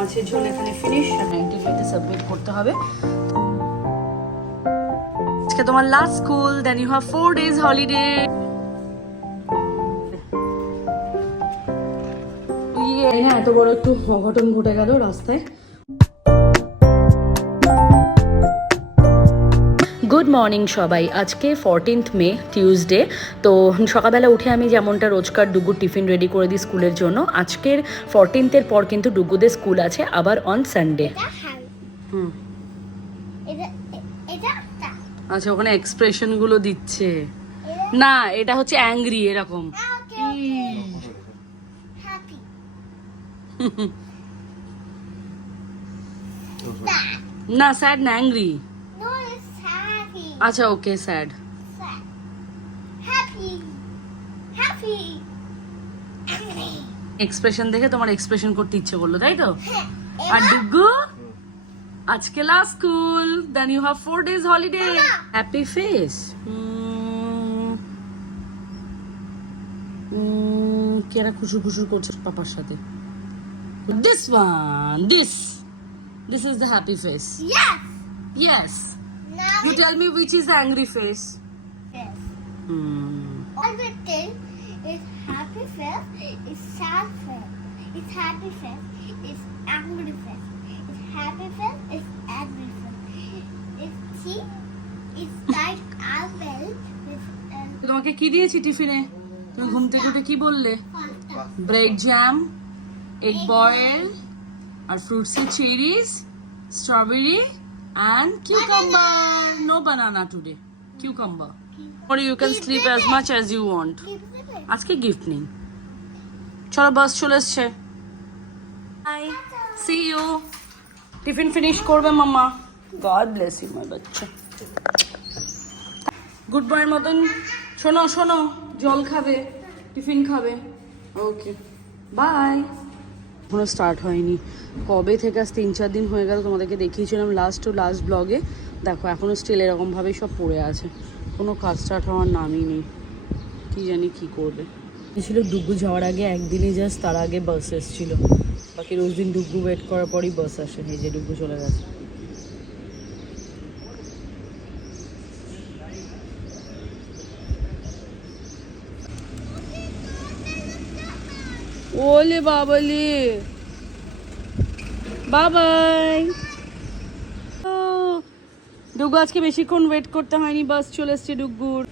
মাছের ঝোল এখানে ফিনিশ নাইনটি সাবমিট করতে হবে। আজকে তোমার last school then you have four days holiday হ্যাঁ এত বড় একটু অঘটন ঘটে গেল রাস্তায়। মর্নিং সবাই। আজকে ফোরটিন্থ মে টিউসডে তো সকালবেলা উঠে আমি যেমনটা রোজকার ডুগুর টিফিন রেডি করে দিই স্কুলের জন্য আজকের ফোরটিন্থের পর কিন্তু ডুগুদের স্কুল আছে আবার অন সানডে হ্যাঁ। আচ্ছা ওখানে এক্সপ্রেশনগুলো দিচ্ছে। না এটা হচ্ছে অ্যাংরি এরকম। না স্যাড না অ্যাংরি হ্যাপি আচ্ছা ওকে স্যাড angry এক্সপ্রেশন দেখে তোমার এক্সপ্রেশন করতে ইচ্ছে করল তাই তো? হ্যাঁ আর ডুগু? আজকে last school then you have four days holiday happy face কেরা খুশুর খুশুর করছে পাপার সাথে? This one this this is the happy face yes. Yes you tell me which is the angry face yes all the thing is happy face is sad face it's happy face it's angry face it's happy face it's angry face it's see it's like apple with um, তোমাকে কি দিয়েছি টিফিনে তুমি ঘুম থেকে উঠে কি বললে ব্রেড জ্যাম এগ বয়েল আর ফ্রুটসের cherries strawberry and cucumber no banana today cucumber or you can sleep as much as you want. আজকে গিফট নেই। চলো বাস চলে এসছে। Bye see you tiffin finish করবে, mamma. God bless you my বাচ্চা। Good বয়ের মতন শোনো শোনো। জল খাবে টিফিন খাবে। ওকে বাই এখনও স্টার্ট হয়নি। কবে থেকে আজ তিন চার দিন হয়ে গেল তোমাদেরকে দেখিয়েছিলাম লাস্ট টু লাস্ট ব্লগে দেখো এখনও স্টিল এরকমভাবেই সব পড়ে আছে। কোনো কাজ স্টার্ট হওয়ার নামই নেই। কী জানি কি করবে। ছিল ডুগু যাওয়ার আগে একদিনই জাস্ট তার আগে বাস এসেছিল। বাকি রোজ দিন ডুগু ওয়েট করার পরই বাস আসে এই যে ডুগু চলে গেছে। ওলে বাবালে। বাবাই। ডুগু আজকে বেশিক্ষণ ওয়েট করতে হয়নি বাস চলে এসছে ডুগুর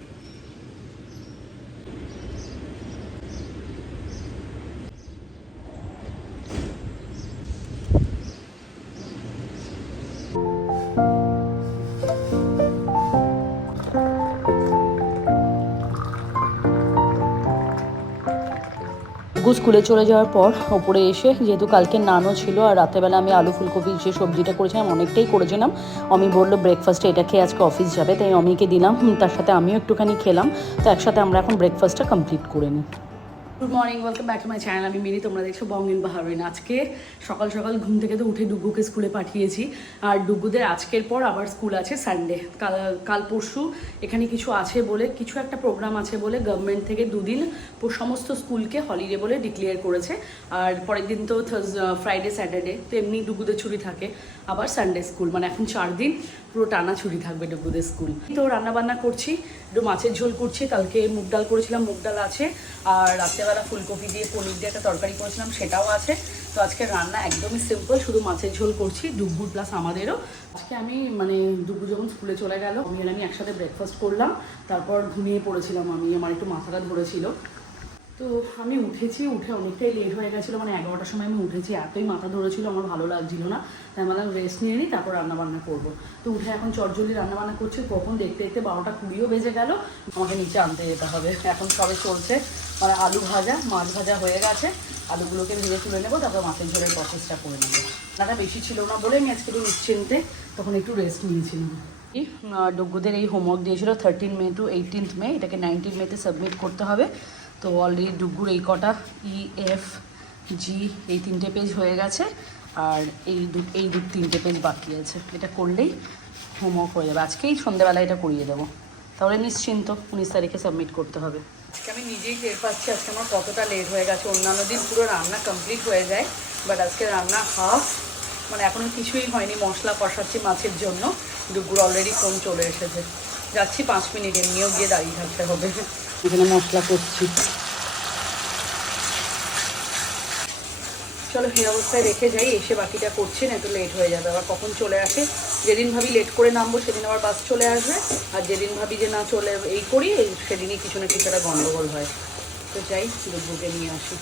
স্কুলে চলে যাওয়ার পর ওপরে এসে যেহেতু কালকে নানও ছিল আর রাতেরবেলা আমি আলু ফুলকপি যে সবজিটা করেছিলাম অনেকটাই করেছিলাম, অমি বলল ব্রেকফাস্টে এটা খেয়ে আজকে অফিস যাবে তাই অমিকে দিলাম, তার সাথে আমিও একটুখানি খেলাম, তো একসাথে আমরা এখন ব্রেকফাস্টটা কমপ্লিট করে নিই। Good morning welcome back to my channel আমি মিনি, তোমরা দেখছ বঙ্গিন বাহারিন আজকে সকাল সকাল ঘুম থেকে তো উঠে ডুগুকে স্কুলে পাঠিয়েছি। আর ডুগুদের আজকের পর আবার স্কুল আছে সানডে কাল কাল পরশু এখানে কিছু আছে বলে, কিছু একটা প্রোগ্রাম আছে বলে গভর্নমেন্ট থেকে দুদিন সমস্ত স্কুলকে হলিডে বলে ডিক্লেয়ার করেছে। আর পরের দিন তো থার্স ফ্রাইডে স্যাটারডে তো এমনি ডুগুদের ছুটি থাকে। আবার সানডে স্কুল। মানে এখন চার দিন। পুরো টানা ছুটি থাকবে ডুগুদের স্কুল। তো রান্না বান্না করছি, একটু মাছের ঝোল করছি, কালকে মুগ ডাল করেছিলাম, মুগ ডাল আছে, আর রাত্রেবেলা ফুলকপি দিয়ে পনির দিয়ে একটা তরকারি করেছিলাম, সেটাও আছে। তো আজকে রান্না একদমই সিম্পল শুধু মাছের ঝোল করছি ডুব্বুর প্লাস আমাদেরও। আজকে আমি মানে ডুব্বু যখন স্কুলে চলে গেল, আমি আমি একসাথে ব্রেকফাস্ট করলাম, তারপর ঘুমিয়ে পড়েছিলাম আমি, আমার একটু মাথাটা ধরেছিল। তো আমি উঠেছি, উঠে অনেকটাই লেট হয়ে গেছিল মানে এগারোটার সময় আমি উঠেছি। এতই মাথা ধরেছিল, আমার ভালো লাগছিল না। তাই আমি রেস্ট নিয়ে নিই তারপর রান্নাবান্না করব। তো উঠে এখন চটজলি রান্নাবান্না করছে, কখন দেখতে দেখতে বারোটা কুড়িও বেজে গেল। আমাকে নিচে আনতে যেতে হবে। এখন সবে চলছে মানে আলু ভাজা, মাছ ভাজা হয়ে গেছে। আলুগুলোকে ভেজে তুলে নেব, তারপর মাছের ঝোলের প্রসেসটা করে নেব। রান্নাটা বেশি ছিল না বলে আমি আজকে একটু নিশ্চিন্তে তখন একটু রেস্ট নিয়েছিলাম। ডগ্গুদের এই হোমওয়ার্ক দিয়েছিল thirteen May to eighteenth May এটাকে নাইনটিন মেতে সাবমিট করতে হবে। তো অলরেডি ডুগুর এই কটা ই এফ জি এই তিনটে পেজ হয়ে গেছে। আর এই দু এই দু, তিনটে পেজ বাকি আছে। এটা করলেই হোমওয়ার্ক হয়ে যাবে। আজকেই সন্ধ্যেবেলা এটা করিয়ে দেবো। তাহলে নিশ্চিন্ত উনিশ তারিখে সাবমিট করতে হবে। আজকে আমি নিজেই টের পাচ্ছি, আজকে আমার কতটা লেট হয়ে গেছে। অন্যান্য দিন পুরো রান্না কমপ্লিট হয়ে যায় বাট আজকে রান্না হাফ মানে এখনও কিছুই হয়নি, মশলা কষাচ্ছি মাছের জন্য। ডুগুর অলরেডি ফোন চলে এসেছে। যাচ্ছি পাঁচ মিনিট এমনিও গিয়ে দাঁড়িয়ে থাকতে হবে। এখানে মশলা করছি। চলো এই অবস্থায় রেখে যাই এসে বাকিটা করছি না একটু লেট হয়ে যাবে। আবার কখন চলে আসে? যেদিন ভাবি লেট করে নামবো সেদিন আবার বাস চলে আসবে। আর যেদিন ভাবি যে না চলে এই করি সেদিনই কিছু না কিছু একটা গন্ডগোল হয়। তো যাই ডুগুকে নিয়ে আসি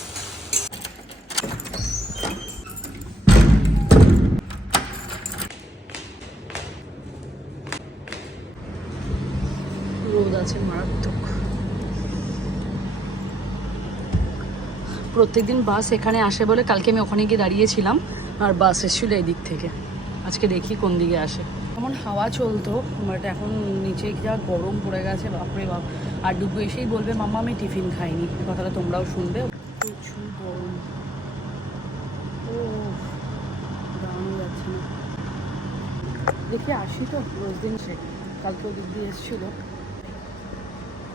রোদ আছে মারাত্মক প্রত্যেকদিন বাস এখানে আসে বলে কালকে আমি ওখানে গিয়ে দাঁড়িয়েছিলাম, আর বাস এসেছিল এই দিক থেকে। আজকে দেখি কোন দিকে আসে। এমন হাওয়া চলতো বাট এখন নিচে যা গরম পড়ে গেছে, বাপরে বাপ। আর ডুবু এসেই বলবে মামা আমি টিফিন খাইনি। এই কথাটা তোমরাও শুনবে। প্রচুর গরম। ও দেখি আসি তো, রোজ দিন সে। কালকে ওদিক দিয়ে এসেছিল।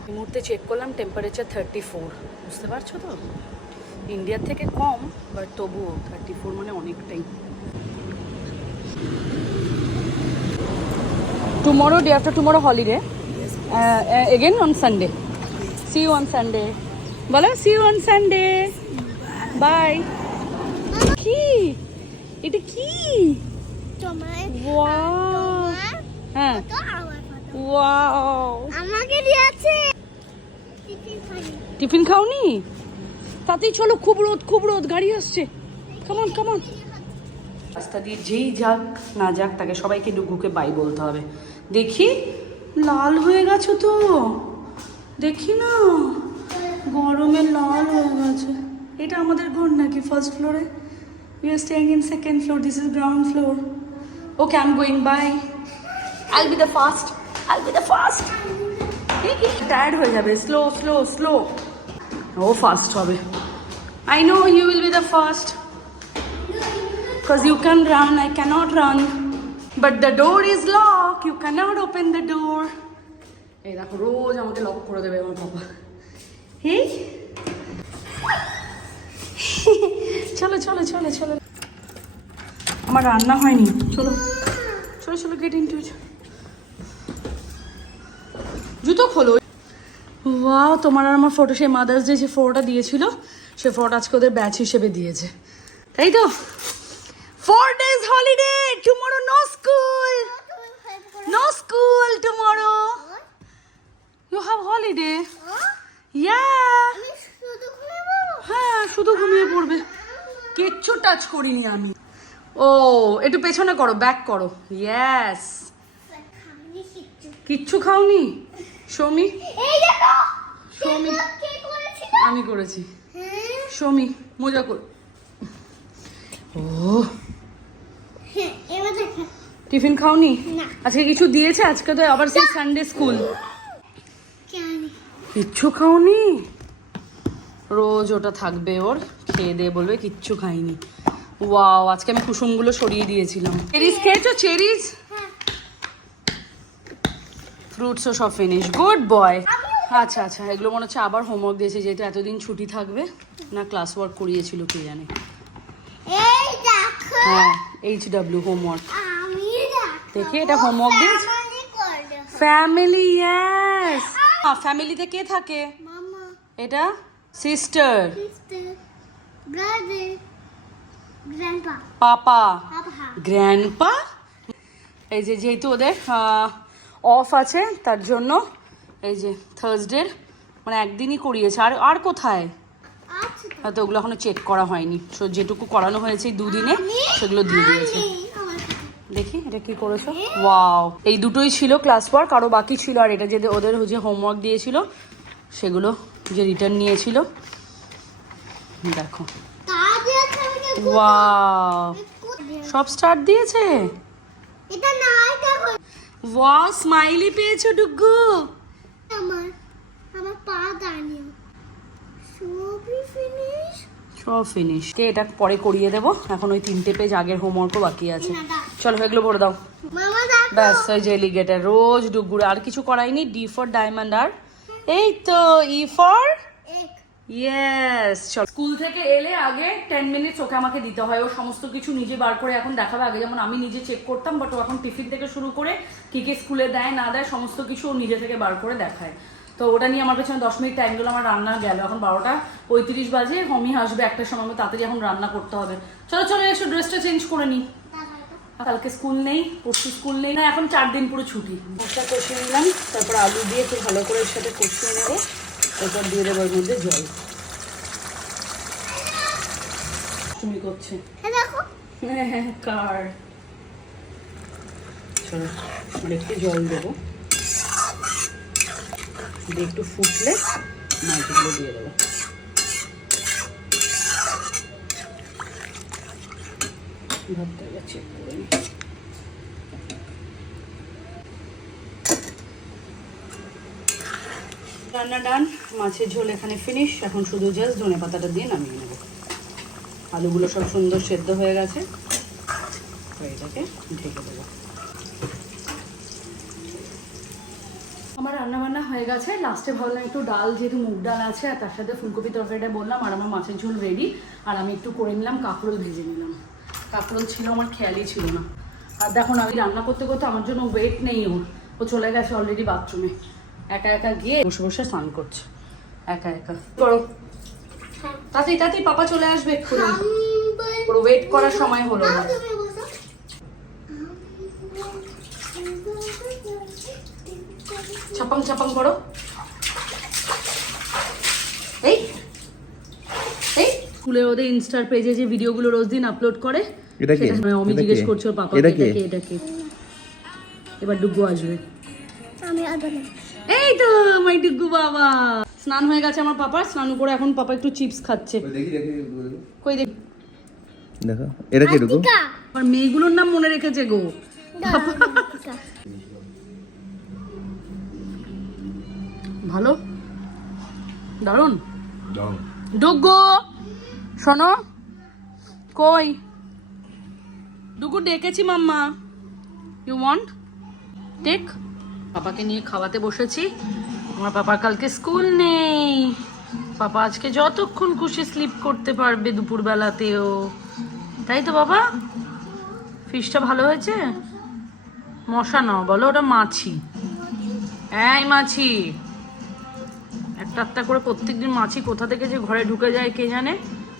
এই মুহূর্তে চেক করলাম টেম্পারেচার থার্টি ফোর বুঝতে পারছ তো? ইন্ডিয়ার থেকে কম বাট তবুও থার্টি ফোর মানে অনেকটাই। Tomorrow day after tomorrow holiday again on Sunday see you on Sunday বলো see you on Sunday bye কি এটা কি হ্যাঁ আমাকে দিয়েছে। টিফিন খাওনি? তাতেই চলো, খুব রোদ খুব রোদ, গাড়ি আসছে। কেমন কেমন রাস্তা দিয়ে যেই যাক, না যাক, তাকে সবাইকে ডুগুকে বাই বলতে হবে। দেখি, লাল হয়ে গেছো তো। দেখি না, গরমে লাল হয়ে গেছে। এটা আমাদের ঘর নাকি ফার্স্ট ফ্লোরে we are staying in second floor this is ground floor okay I am going bye I'll be the first I'll be the first tired হয়ে যাবে। স্লো স্লো স্লো ও ফাস্ট হবে I know you will be the first Because you can run, I cannot run. But the door is locked, you cannot open the door. এই দেখো রোজ আমাকে lock করে দেবে আমার বাবা এই চলো চলো চলো চলো। আমার রান্না হয়নি। চলো চলো চলো গেট ইন জুতো খোলো। ওয়াও তোমার আর আমার ফটো সেই মাদার্স ডে যে ফটোটা দিয়েছিল, সে ফটো আজকে ওদের ব্যাচ হিসেবে দিয়েছে। তাই তো? Four days holiday tomorrow no school no school tomorrow you have holiday yeah হ্যাঁ শুধু ঘুমিয়ে পড়বে। কিচ্ছু টাচ করিনি আমি। ও, একটু পেছনে করো ব্যাক করো। ইয়েস কিচ্ছু খাওনি? সৌমি? সৌমি। আমি করেছি। হ্যাঁ। সৌমি মজা কর। ও। হ্যাঁ, টিফিন খাওনি। আজকে কিছু দিয়েছে? আজকে তো আবার সেই সানডে স্কুল কিচ্ছু খাওনি? রোজ ওটা থাকবে ওর খেয়ে দিয়ে বলবে কিচ্ছু খাইনি। ওয়াও আজকে আমি কুসুমগুলো সরিয়ে দিয়েছিলাম। চেরিজ খেয়েছো? চেরিজ হ্যাঁ ফ্রুটসও সব ফিনিশ গুড বয় আচ্ছা আচ্ছা এগুলো মনে হচ্ছে আবার হোমওয়ার্ক দিয়েছে যেহেতু এতদিন ছুটি থাকবে। না ক্লাস ওয়ার্ক করিয়েছিল কে জানে। হ্যাঁ এইচ ডাব্লিউ হোমওয়ার্ক দেখি। এটা family করে ফ্যামিলি ইয়েস ফ্যামিলিতে কে থাকে? এটা? সিস্টার পাপা papa. গ্র্যান্ডপা এই যে যেহেতু ওদের অফ আছে তার জন্য এই যে থার্সডের মানে একদিনই করিয়েছে। আর আর কোথায়? আচ্ছা। হয়তো ওগুলো এখনও চেক করা হয়নি। সো যেটুকু করানো হয়েছে দুদিনে সেগুলো দিয়ে দিয়েছে। দেখি এটা কি করেছ? ওয়াও এই দুটোই ছিল ক্লাস ওয়ার্ক আরও বাকি ছিল। আর এটা যে ওদের যে হোমওয়ার্ক দিয়েছিল সেগুলো যে রিটার্ন নিয়েছিল। দেখো? ওয়াও সব স্টার্ট দিয়েছে? এটা না ওয়াও স্মাইলি পেয়েছ ডুগু আমার আমার পা দাঁড়িয়ে ফিনিশ সব ফিনিশ কে এটা পরে করিয়ে দেবো? এখন ওই তিনটে পেজ আগের হোমওয়ার্কও বাকি আছে। চলো এগুলো ভরে দাও। ব্যাস ওই যে এলিগেটার রোজ ডুগুরে আর কিছু করাইনি ডি ফর ডায়মন্ড আর। এই তো ই ফর এক ইয়েস চল। স্কুল থেকে এলে আগে টেন মিনিটস ওকে আমাকে দিতে হয়। ও সমস্ত কিছু নিজে বার করে এখন দেখাবে। আগে যেমন আমি নিজে চেক করতাম বাট ও এখন টিফিন থেকে শুরু করে কি কি স্কুলে দেয়, না দেয়, সমস্ত কিছু ও নিজে থেকে বার করে দেখায়। তো ওটা নিয়ে আমার পেছনে দশ মিনিট টাইম গেলো, আমার রান্না গেল। এখন বারোটা পঁয়ত্রিশ বাজে হমি আসবে একটার সময় আমি তাড়াতাড়ি এখন রান্না করতে হবে। চলো চলো, এসো ড্রেসটা চেঞ্জ করে নিই কালকে স্কুল নেই, পরশু স্কুল নেই। না, এখন চার দিন পুরো ছুটি। মশলা কষিয়ে নিলাম, তারপর আলু দিয়ে খুব ভালো করে সাথে কষিয়ে নেব। এরপর দিয়ে দেবো এর মধ্যে জল। তুমি করছে। হ্যাঁ হ্যাঁ কার? চলো একটু জল দেবো। দিয়ে একটু ফুটলে মাছগুলো দিয়ে দেবো। ভাতটা চেক করে রান্না ডান, মাছের ঝোল এখানে ফিনিশ এখন শুধু জাস্ট ধনে পাতাটা দিয়ে নামিয়ে নেব। আলুগুলো সব সুন্দর সেদ্ধ হয়ে গেছে তো এটাকে ঢেকে দেবো। আমার রান্না বান্না হয়ে গেছে লাস্টে ভাবলাম একটু ডাল, যেহেতু মুগ ডাল আছে, আর তার সাথে ফুলকপি তরকারিটা বললাম, আর আমার মাছের ঝোল রেডি আর আমি একটু করে নিলাম, কাঁকরোল ভেজে নিলাম। কাঁকরোল ছিল, আমার খেয়ালই ছিল না। আর দেখুন আমি রান্না করতে করতে আমার জন্য ওয়েট নেই ওর। ও চলে গেছে অলরেডি বাথরুমে একা একা গিয়ে বসে বসে স্নান করছে। একা একা। করো তাতেই তাতেই পাপা চলে আসবে এক্ষুনি। পুরো ওয়েট করার সময় হলো না। ছাপাং ছাপাং করো এই এই। স্কুলের ওদের ইনস্টার পেজে যে ভিডিওগুলো রোজ দিন আপলোড করে এটা কে? সেটা আমি জিজ্ঞেস? করছি পাপা। এটা কে? এটা কে? এবার ডুগু আসবে। আমি আদলে এই তো মাই ডুগু বাবা। স্নান হয়ে গেছে আমার পাপার স্নান করে এখন পাপা একটু চিপস খাচ্ছে। দেখি দেখি কই দেখ দেখো এটা কি টিকা আমার মেয়েগুলোর নাম মনে রেখেছে গো। ভালো? দারুণ ডুগু শোনো কই? ডুগু ডেকেছি মাম্মা। ইউ ওয়ান্ট টেক পাপাকে নিয়ে খাওয়াতে বসেছি। আমার পাপার কালকে স্কুল নেই। পাপা আজকে যতক্ষণ খুশি স্লিপ করতে পারবে দুপুরবেলাতেও। তাই তো বাবা? ফিশটা ভালো হয়েছে? মশা নাও, বলো ওটা মাছি। এই মাছি। একটা একটা করে প্রত্যেকদিন মাছি কোথা থেকে যে ঘরে ঢুকে যায় কে জানে?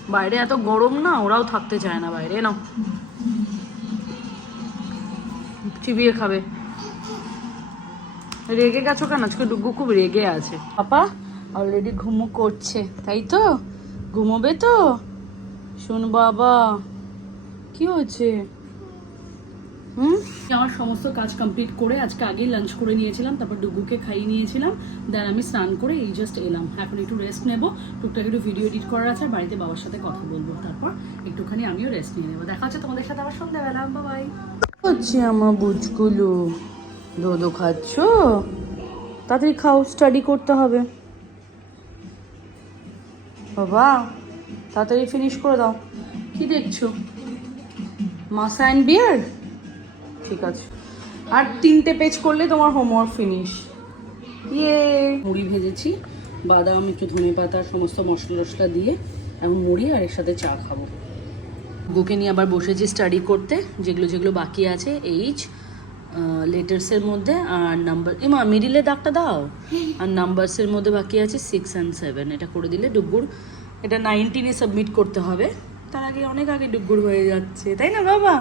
বাইরে এত গরম না, ওরাও থাকতে চায় না বাইরে, নাও। চিবিয়ে খাবে। রেগে গেছো কেন? আজকে ডুগু খুব রেগে আছে। পাপা অলরেডি ঘুমো করছে তাই তো? ঘুমোবে তো? শোন বাবা কি হয়েছে? হুম? আমার সমস্ত কাজ কমপ্লিট করে আজকে আগেই লাঞ্চ করে নিয়েছিলাম তারপর ডুগুকে খাইয়ে নিয়েছিলাম। দেন আমি স্নান করে এই জাস্ট এলাম। এখন একটু রেস্ট নেব। টুকটাক একটু ভিডিও এডিট করার আছে আর বাড়িতে বাবার সাথে কথা বলব। তারপর একটুখানি আমিও রেস্ট নিয়ে নেব। দেখা হচ্ছে তোমাদের সাথে আবার সন্ধ্যাবেলা। বাবাই হচ্ছে আমার বুঝগুলো? দোদো খাচ্ছ? তাড়াতাড়ি খাও স্টাডি করতে হবে। বাবা, তাড়াতাড়ি ফিনিশ করে দাও। কি দেখছ? মাসা অ্যান্ড বিয়ার ঠিক আছে। আর তিনটে পেজ করলে তোমার হোমওয়ার্ক ফিনিশ ইয়ে মুড়ি ভেজেছি। বাদাম, একটু ধনে পাতা, সমস্ত মশলা টশলা দিয়ে এবং মুড়ি আর এর সাথে চা খাব। বুকে নিয়ে আবার বসেছি স্টাডি করতে। যেগুলো যেগুলো বাকি আছে এইচ লেটার্সের মধ্যে আর নাম্বার এমা মিডিলে দাগটা দাও। আর নাম্বারসের মধ্যে বাকি আছে সিক্স অ্যান্ড সেভেন এটা করে দিলে ডুগ্গুর এটা নাইনটিনে সাবমিট করতে হবে। তার আগে অনেক আগে ডুগ্গুর হয়ে যাচ্ছে তাই না বাবা?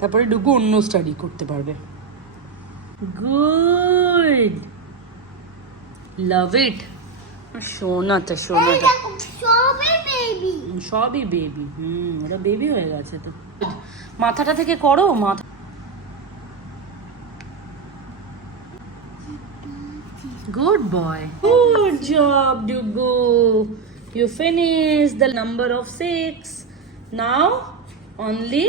তারপরে ডুগ্গু অন্য স্টাডি করতে পারবে। গুড লাভ ইট সোনাটা সোনাটা। সবই বেবি হুম ওরা বেবি হয়ে গেছে তো। মাথাটা থেকে করো মাথা good boy good job Dugu you finish the number of six now only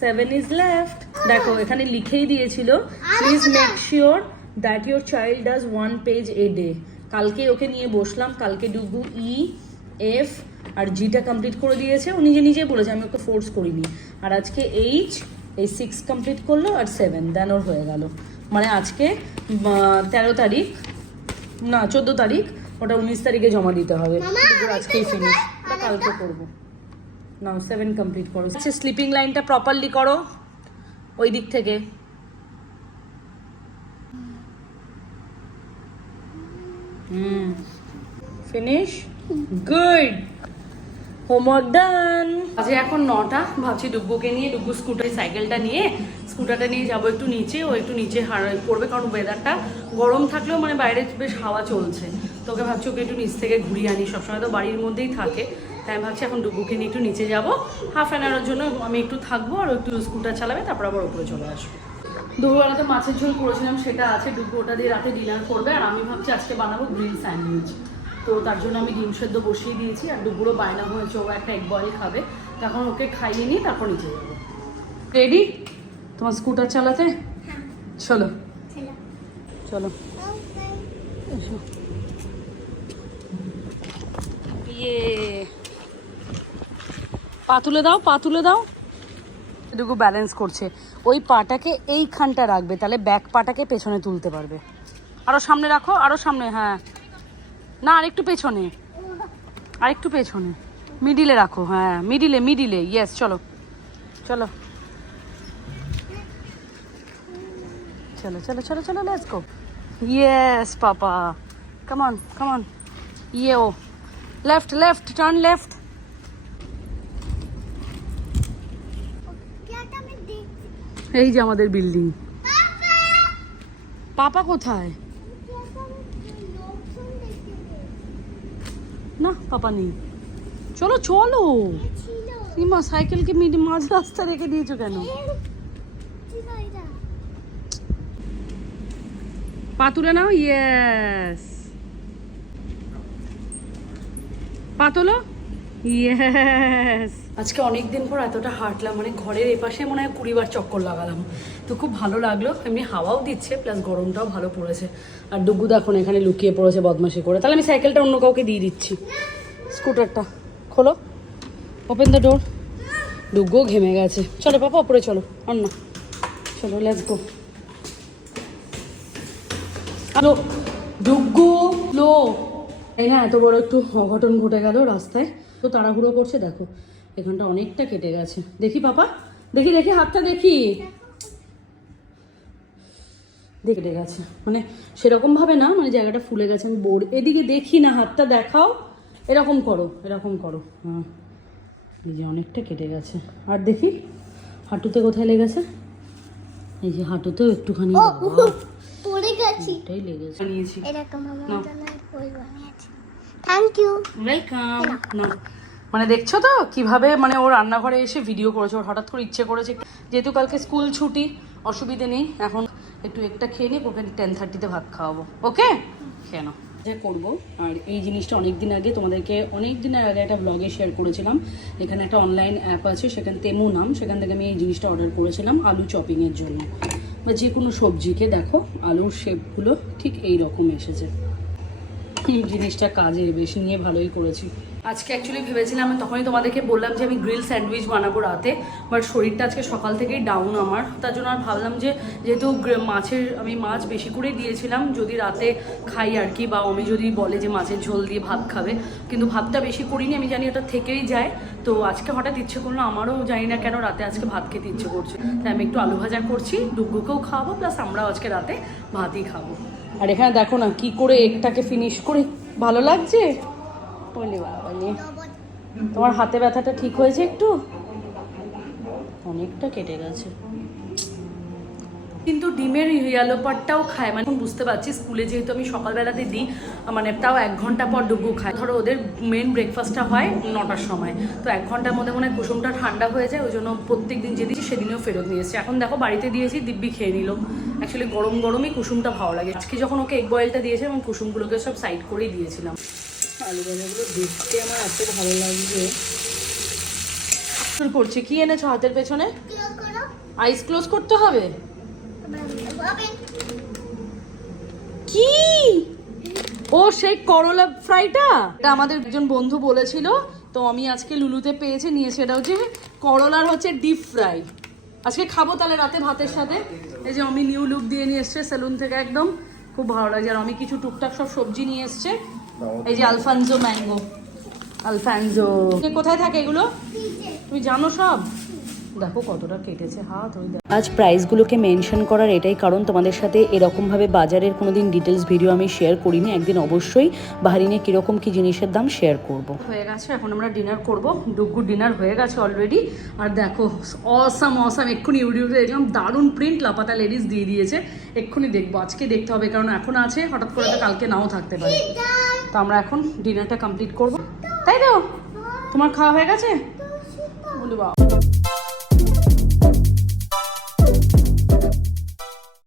seven is left দেখো এখানে লিখেই দিয়েছিল please make sure that your child does one page a day কালকে ওকে নিয়ে বসলাম কালকে ডুগু ই এফ আর জিটা কমপ্লিট করে দিয়েছে। ও নিজে নিজে বলেছে, আমি ওকে ফোর্স করিনি। আর আজকে এইচ এই সিক্স কমপ্লিট করল আর সেভেন দেন ওর হয়ে গেল। মানে আজকে তেরো তারিখ না চোদ্দ তারিখ ওটা উনিশ তারিখে জমা দিতে হবে। আজকেই ফিনিশ বা কালকে করব। নাও সেভেন কমপ্লিট করো। আচ্ছা স্লিপিং লাইনটা প্রপারলি করো ওই দিক থেকে। হুম। ফিনিশ গুড হোমওয়ার্ক ডান আজ এখন নটা, ভাবছি ডুব্বুকে নিয়ে ডুব্বু স্কুটার সাইকেলটা নিয়ে স্কুটারটা নিয়ে যাব একটু নিচে, ও একটু নিচে হার- পড়বে কারণ ওয়েদারটা গরম থাকলেও মানে বাইরে বেশ হাওয়া চলছে। তোকে ভাবছি ওকে একটু নিচ থেকে ঘুরিয়ে আনি, সবসময় তো বাড়ির মধ্যেই থাকে। তাই ভাবছি এখন ডুব্বুকে নিয়ে একটু নিচে যাব। হাফ অ্যান আওয়ারের জন্য আমি একটু থাকব আর একটু স্কুটার চালাবে, তারপর আবার উপরে চলে আসব। দুপুরবেলাতে মাছের ঝোল করেছিলাম, সেটা আছে ডুব্বু ওটা দিয়ে রাতে ডিনার করবে। আর আমি ভাবছি আজকে বানাবো গ্রিল স্যান্ডউইচ তো তার জন্য আমি ডিম সেদ্ধ বসিয়ে দিয়েছি আর ডুবুরও বায়না হয়েছে ও একটা এগ বয়েল খাবে। তখন ওকে খাইয়ে নিয়ে তারপর নিচে যাব। রেডি তোমার স্কুটার চালাতে? চলো। চলো। এসো। ইয়ে। পা তুলে দাও পা তুলে দাও। এটুকু ব্যালেন্স করছে। ওই পাটাকে এইখানটা রাখবে তাহলে ব্যাক পাটাকে পেছনে তুলতে পারবে। আরও সামনে রাখো আরও সামনে হ্যাঁ। না আরেকটু পেছনে। আরেকটু পেছনে। মিডিলে রাখো হ্যাঁ মিডিলে মিডিলে ইয়েস চলো। চলো। চলো চলো চলো চলো let's go yes papa. Come on come on ইয়ে ও। লেফট লেফট টার্ন লেফট এই যে আমাদের বিল্ডিং পাপা কোথায় কেটা আমি লোকজন দেখতে পেয়েছি না, পাপা নেই। চলো চলো। ইমা সাইকেলকে মিড, মাঝ রাস্তা রেখে দিয়েছ কেন? পা তুলে নাও ইয়েস পা তোলো ইয়েস আজকে অনেক দিন পর এতটা হাঁটলাম মানে ঘরের এপাশে মনে হয় কুড়ি বার চক্কর লাগালাম। তো খুব ভালো লাগল। এমনি হাওয়াও দিচ্ছে প্লাস গরমটাও ভালো পড়েছে। আর ডুগু এখন এখানে লুকিয়ে পড়েছে, বদমাশি করে। তাহলে আমি সাইকেলটা অন্য কাউকে দিয়ে দিচ্ছি। স্কুটারটা খোলো। ওপেন দ্য ডোর ডুগু ঘেমে গেছে। চলো পাপা, ওপরে চলো। অন্য চলো লেটস গো হ্যালো ডুগ্গু লো এই না, এত বড় একটু অঘটন ঘটে গেল রাস্তায়। তো তাড়াহুড়ো করছে, দেখো। এখানটা অনেকটা কেটে গেছে। দেখি, পাপা। দেখি দেখি, হাতটা দেখি। দেখে গেছে। মানে সেরকম ভাবে না মানে জায়গাটা ফুলে গেছে আমি বোর এদিকে দেখি না হাতটা দেখাও এরকম করো এরকম করো। হ্যাঁ। এই যে অনেকটা কেটে গেছে। আর দেখি হাঁটুতে কোথায় লেগেছে? এই যে হাঁটুতেও একটুখানি ও পড়ে গেছি। এটাই লেগেছে। বানিয়েছি। এরকম থ্যাংক ইউ ওয়েলকাম না মানে দেখছ তো কীভাবে মানে ও রান্নাঘরে এসে ভিডিও করেছে ওর হঠাৎ করে ইচ্ছে করেছে। যেহেতু কালকে স্কুল ছুটি অসুবিধে নেই এখন একটু একটা খেয়ে নিই ওকে টেন থার্টিতে ভাত খাওয়াবো। ওকে খেয়ে নাও। যা করব আর এই জিনিসটা অনেক দিন আগে তোমাদেরকে অনেক দিনের আগে একটা ব্লগে শেয়ার করেছিলাম। এখানে একটা অনলাইন অ্যাপ আছে সেখানে তেমু নাম সেখান থেকে আমি এই জিনিসটা অর্ডার করেছিলাম আলু চপিংয়ের জন্য। বা যে কোনো সবজিকে দেখো আলুর শেপগুলো ঠিক এই রকম এসেছে। হুম, জিনিসটা কাজের বেশি নিয়ে ভালোই করেছি। আজকে অ্যাকচুয়ালি ভেবেছিলাম, আমি তখনই তোমাদেরকে বললাম যে আমি গ্রিল স্যান্ডউইচ বানাবো রাতে বাট শরীরটা আজকে সকাল থেকেই ডাউন আমার। তার জন্য আর ভাবলাম যে, যেহেতু মাছের, আমি মাছ বেশি করেই দিয়েছিলাম, যদি রাতে খাই আর কি, বা আমি যদি বলে যে মাছের ঝোল দিয়ে ভাত খাবে, কিন্তু ভাতটা বেশি করিনি, আমি জানি ওটা থেকেই যায়। তো আজকে হঠাৎ ইচ্ছে করল, আমারও জানি না কেন রাতে আজকে ভাত খেতে ইচ্ছে করছে। তাই আমি একটু আলু ভাজা করছি ডুগুকেও খাওয়াবো প্লাস আমরাও আজকে রাতে ভাতই খাব। আর এখানে দেখো না, কি করে একটাকে ফিনিশ করে, ভালো লাগছে? বলি তোমার হাতে ব্যথাটা ঠিক হয়েছে একটু? অনেকটা কেটে গেছে। কিন্তু ডিমের ইয়েলো পার্টটাও খায় মানে বুঝতে পারছি, স্কুলে যেহেতু আমি সকালবেলাতে দিই মানে তাও এক ঘণ্টা পর ডুবু খায়। ধরো ওদের মেন ব্রেকফাস্টটা হয় নটার সময়। তো এক ঘণ্টার মধ্যে মনে হয় কুসুমটা ঠান্ডা হয়ে যায়, ওই জন্য প্রত্যেক দিন যে দিয়েছি সেদিনও ফেরত নিয়ে এসেছি। এখন দেখো বাড়িতে দিয়েছি, দিব্যি খেয়ে নিল। অ্যাকচুয়ালি গরম গরমই কুসুমটা ভালো লাগে। আজকে যখন ওকে এগ বয়েলটা দিয়েছে এবং কুসুমগুলোকে সব সাইড করেই দিয়েছিলাম। আলু দেখতে আমার এত ভালো লাগছে। করছি। কি এনেছো হাতের পেছনে? আইস ক্লোজ করতে হবে? কি? ও, সেই করলা ফ্রাইটা এটা আমাদের একজন বন্ধু বলেছিল, তো আমি আজকে লুলুতে পেয়েছে, নিয়েছি এটা হচ্ছে করলার হচ্ছে ডিপ ফ্রাই আজকে খাব তাহলে রাতে ভাতের সাথে। এই যে আমি নিউ লুক দিয়ে নিয়ে এসছে সেলুন থেকে একদম। খুব ভালো লাগছে। আর আমি কিছু টুকটাক সব সবজি নিয়ে এসছে। এই যে আলফানজো ম্যাঙ্গো। আলফানজো। কোথায় থাকে এগুলো? তুমি জানো সব? দেখো কতটা কেটেছে হাত ওই আজ প্রাইসগুলোকে মেনশন করার এটাই কারণ তোমাদের সাথে এরকমভাবে বাজারের কোনোদিন ডিটেলস ভিডিও আমি শেয়ার করিনি। একদিন অবশ্যই বাহারিনে কীরকম কী জিনিসের দাম শেয়ার করব। হয়ে গেছে এখন আমরা ডিনার করব। ডুগ্গু ডিনার হয়ে গেছে অলরেডি আর দেখো অসাম অসাম এক্ষুনি ইউটিউবে দেখলাম দারুণ প্রিন্ট লাপাতা লেডিস দিয়ে দিয়েছে। এক্ষুনি দেখব আজকে দেখতে হবে কারণ এখন আছে হঠাৎ করে তো কালকে নাও থাকতে পারে। তো আমরা এখন ডিনারটা কমপ্লিট করব। তাই তো? তোমার খাওয়া হয়ে গেছে? বলি বাবা